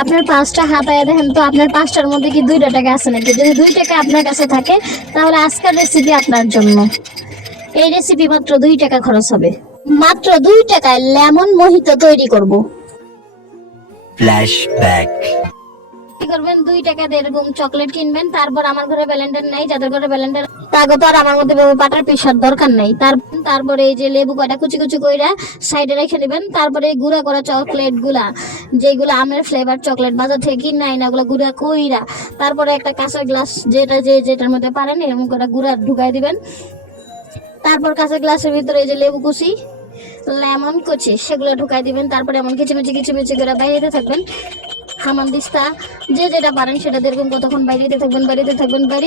আপনার 5টা হাতায় দেখেন তো, আপনার 5টার মধ্যে কি 2টা টাকা আছে নাকি? যদি 2 টাকা আপনার কাছে থাকে তাহলে আজকের রেসিপি আপনার জন্য। এই রেসিপি মাত্র 2 টাকা খরচ হবে। মাত্র 2 টাকায় লেমন মোহিতো তৈরি করব। ফ্ল্যাশব্যাক। কি করবেন, 2 টাকা দিয়ে এরকম চকলেট কিনবেন। তারপর আমার ঘরে ব্লেন্ডার নাই, যাদের ঘরে ব্লেন্ডার তাগো তো আর আমার মধ্যে বাটার পিসার দরকার নাই। তারপরে এই যে লেবু কয়টা কুচি কুচি কইরা সাইডে রেখে দিবেন। তারপরে এই গুঁড়া করা চকলেট গুলা, যেগুলো আমের ফ্লেভার চকলেট বাজার থেকে কিনে আইনা ওগুলো গুঁড়া কইরা, তারপরে একটা কাঁচা গ্লাস যেটার মধ্যে পারেন এরকম করে গুঁড়া ঢুকাই দিবেন। তারপর কাঁচা গ্লাসের ভিতরে এই যে লেবু কুচি, লেমন কুচি সেগুলো ঢুকাই দিবেন। তারপরে এমন কিচিমিচি করে বাইরে থাকবেন। হামান দিস্তা যে যেটা পারেন সেটা দেখবেন কতক্ষণ বাইরে থাকবেন বাইরে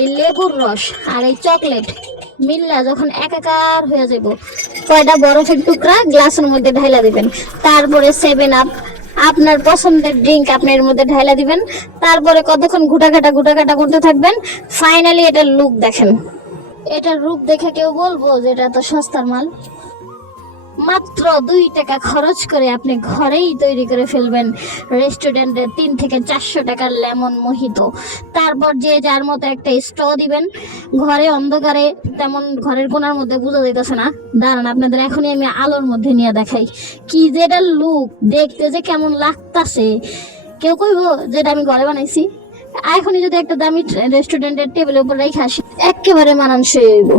এই লেবুর রস আর এই চকলেট মিল্লা যখন একাকার হয়ে যাব, কয়টা বরফের টুকরা গ্লাসের মধ্যে ঢাইলা দিবেন। তারপরে 7 আপ আপনার পছন্দের ড্রিঙ্ক আপনি এর মধ্যে ঢাইলা দিবেন। তারপরে কতক্ষণ ঘুটাঘাটা করতে থাকবেন। ফাইনালি এটার লুক দেখেন। এটার রূপ দেখে কেউ বলবো যে এটা তো সস্তার মাল? মাত্র 2 টাকা খরচ করে আপনি ঘরেই তৈরি করে ফেলবেন রেস্টুরেন্টে 3 থেকে 400 টাকার লেমন মোহিতো। তারপর যে যার মতো একটা স্ট্র দিবেন। ঘরে অন্ধকারে তেমন ঘরের কোনার মধ্যে বোঝা যাইতেছে না, দাঁড়ান আপনাদের এখনই আমি আলোর মধ্যে নিয়ে দেখাই কি যেটা লুক দেখতে যে কেমন লাগতাছে। কেউ কইব যেটা আমি ঘরে বানাইছি। এখনই যদি একটা দামি রেস্টুরেন্টের টেবিলের উপর রেখে আসি একেবারে মানানসই হইব।